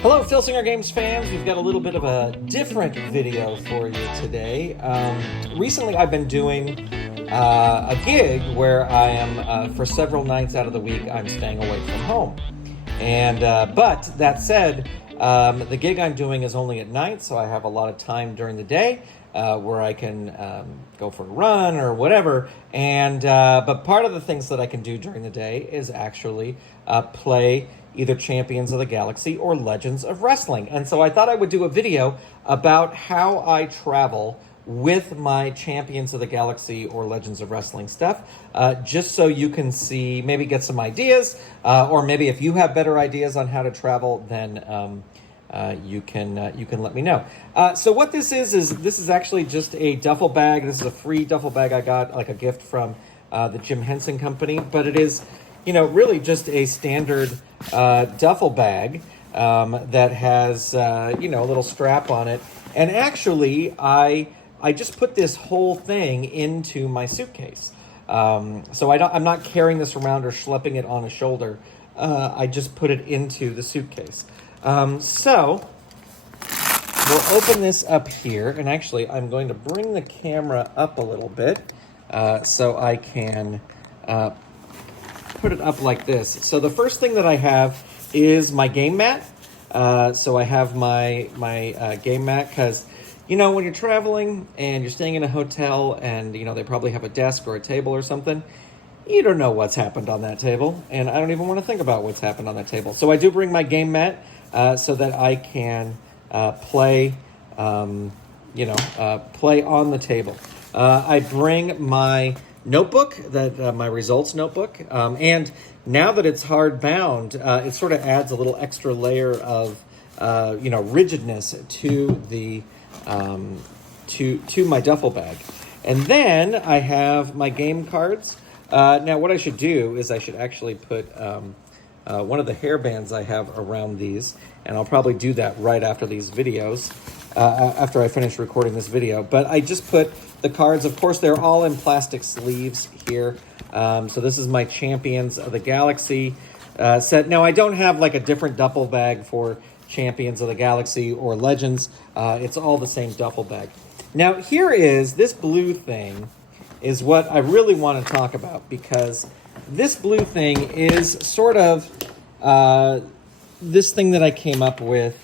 Hello, Filsinger Games fans. We've got a little bit of a different video for you today. Recently, I've been doing a gig where I am, for several nights out of the week, I'm staying away from home. And but that said, the gig I'm doing is only at night, so I have a lot of time during the day where I can go for a run or whatever. And but part of the things that I can do during the day is actually play either Champions of the Galaxy or Legends of Wrestling. And so I thought I would do a video about how I travel with my Champions of the Galaxy or Legends of Wrestling stuff, just so you can see, maybe get some ideas, or maybe if you have better ideas on how to travel, then you can let me know. So what this is actually just a duffel bag. This is a free duffel bag I got, like a gift from the Jim Henson Company, but it is, really just a standard duffel bag that has, a little strap on it. And actually, I just put this whole thing into my suitcase. So I'm not carrying this around or schlepping it on a shoulder. I just put it into the suitcase. So we'll open this up here. And actually, I'm going to bring the camera up a little bit so I can put it up like this. So the first thing that I have is my game mat. So I have my game mat because, when you're traveling and you're staying in a hotel and, they probably have a desk or a table or something, you don't know what's happened on that table. And I don't even want to think about what's happened on that table. So I do bring my game mat so that I can play, play on the table. I bring my notebook, my results notebook, and now that it's hard bound, it sort of adds a little extra layer of rigidness to the to my duffel bag. And then I have my game cards. Now what I should do is I should actually put one of the hairbands I have around these, and I'll probably do that right after these videos, after I finish recording this video. But I just put the cards, of course, they're all in plastic sleeves here. So this is my Champions of the Galaxy set. Now, I don't have like a different duffel bag for Champions of the Galaxy or Legends. It's all the same duffel bag. Now, here is this blue thing is what I really want to talk about, because this blue thing is sort of this thing that I came up with.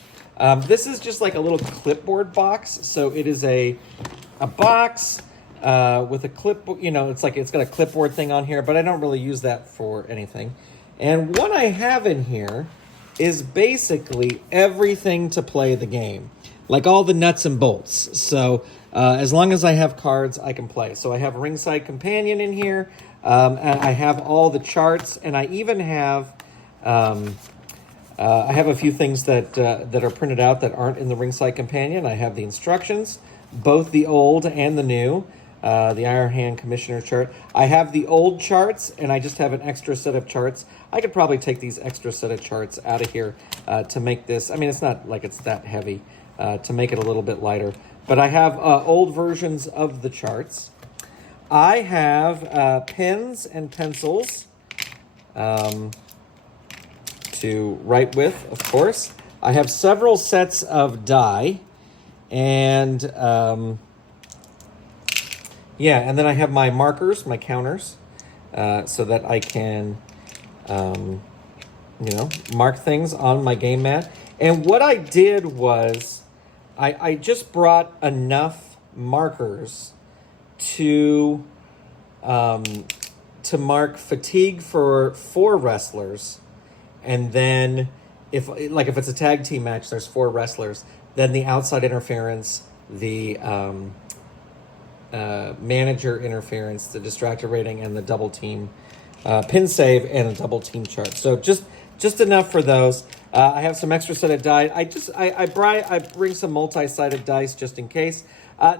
This is just like a little clipboard box. So it is a box with a clipboard, it's got a clipboard thing on here, but I don't really use that for anything. And what I have in here is basically everything to play the game, like all the nuts and bolts. So as long as I have cards, I can play. So I have Ringside Companion in here, and I have all the charts, and I even have I have a few things that are printed out that aren't in the Ringside Companion. I have the instructions, both the old and the new, the Iron Hand Commissioner chart. I have the old charts, and I just have an extra set of charts. I could probably take these extra set of charts out of here to make this, it's not like it's that heavy, to make it a little bit lighter. But I have old versions of the charts. I have pens and pencils to write with, of course. I have several sets of die, and and then I have my markers, my counters, so that I can, mark things on my game mat. And what I did was I just brought enough markers to mark fatigue for 4 wrestlers. And then if it's a tag team match, there's 4 wrestlers, then the outside interference, the manager interference, the distractor rating, and the double team pin save, and a double team chart. So just enough for those. I have some extra set of die. I bring some multi-sided dice just in case.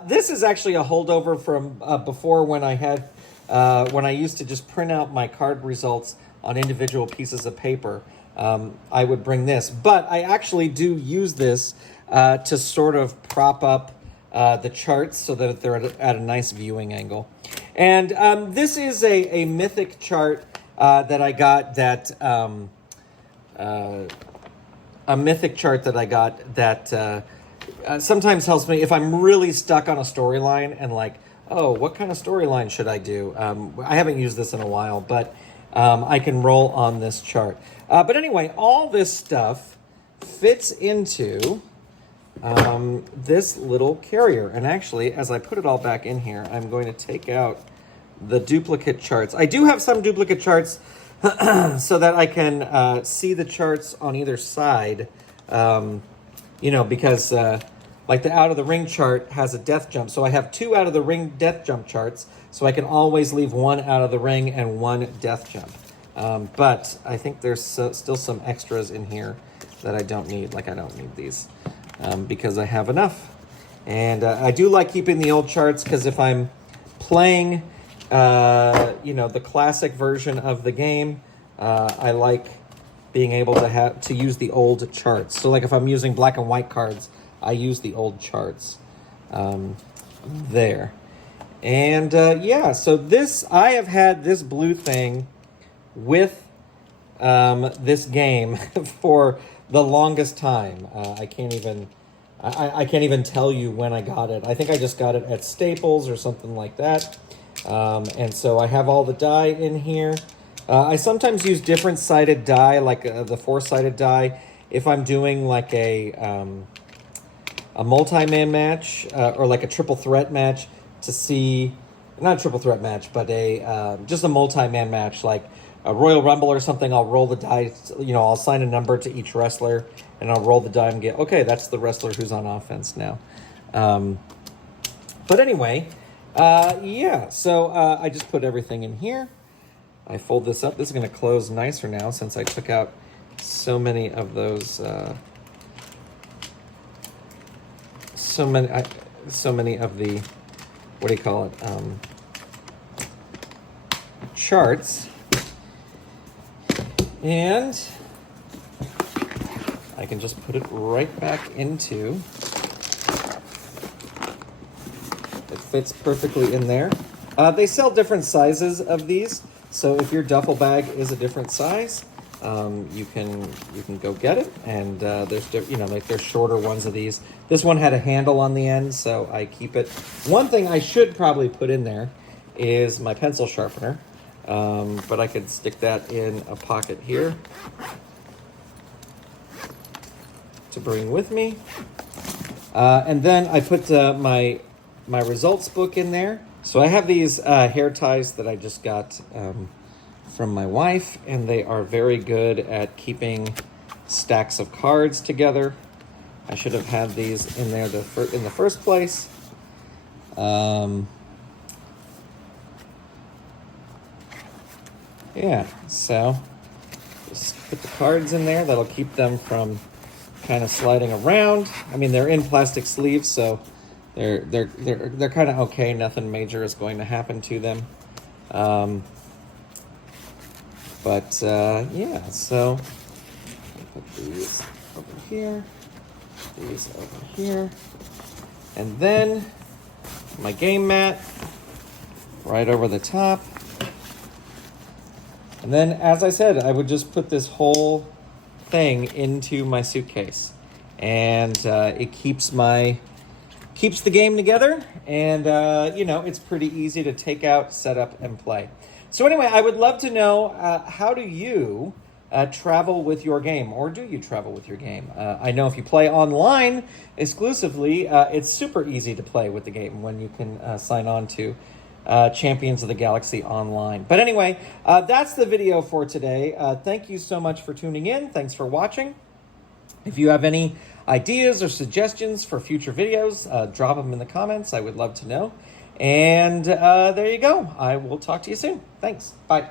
This is actually a holdover from before when I used to just print out my card results on individual pieces of paper. I would bring this, but I actually do use this to sort of prop up the charts so that they're at a nice viewing angle. And this is a mythic chart that I got that a mythic chart that I got that sometimes helps me if I'm really stuck on a storyline and like, oh, what kind of storyline should I do? I haven't used this in a while, but I can roll on this chart. But anyway, all this stuff fits into this little carrier. And actually, as I put it all back in here, I'm going to take out the duplicate charts. I do have some duplicate charts so that I can see the charts on either side, you know, because like the out of the ring chart has a death jump. So I have 2 out of the ring death jump charts, so I can always leave 1 out of the ring and 1 death jump. But I think there's still some extras in here that I don't need. Like I don't need these because I have enough. And I do like keeping the old charts because if I'm playing, you know, the classic version of the game, I like being able to use the old charts. So like if I'm using black and white cards, I use the old charts there. And yeah, so this, I have had this blue thing with this game for the longest time. I can't even tell you when I got it. I think I just got it at Staples or something like that. And so I have all the die in here. I sometimes use different sided die, like the 4-sided die, if I'm doing like a multi-man match or like a triple threat match to see, not a triple threat match, but a just a multi-man match, like a Royal Rumble or something. I'll roll the die, you know, I'll assign a number to each wrestler and I'll roll the die and get, okay, that's the wrestler who's on offense now. But anyway, yeah, so I just put everything in here. I fold this up. This is going to close nicer now since I took out so many of those, so many of the, what do you call it, charts. And I can just put it right back into, it fits perfectly in there. They sell different sizes of these, so if your duffel bag is a different size, you can go get it. And there's, you know, like there's shorter ones of these. This one had a handle on the end, so I keep it. One thing I should probably put in there is my pencil sharpener, but I could stick that in a pocket here to bring with me. And then I put my results book in there. So I have these hair ties that I just got from my wife, and they are very good at keeping stacks of cards together. I should have had these in there in the first place. Yeah, so just put the cards in there. That'll keep them from kind of sliding around. I mean, they're in plastic sleeves, so they're kind of okay. Nothing major is going to happen to them. But yeah, so I'll put these over here, these over here, and then my game mat right over the top. And then, as I said, I would just put this whole thing into my suitcase, and it keeps the game together, and you know, it's pretty easy to take out, set up, and play. So anyway, I would love to know, how do you travel with your game, or do you travel with your game? I know if you play online exclusively, it's super easy to play with the game when you can sign on to Champions of the Galaxy Online. But anyway, that's the video for today. Thank you so much for tuning in. Thanks for watching. If you have any ideas or suggestions for future videos, drop them in the comments. I would love to know. And there you go. I will talk to you soon. Thanks. Bye.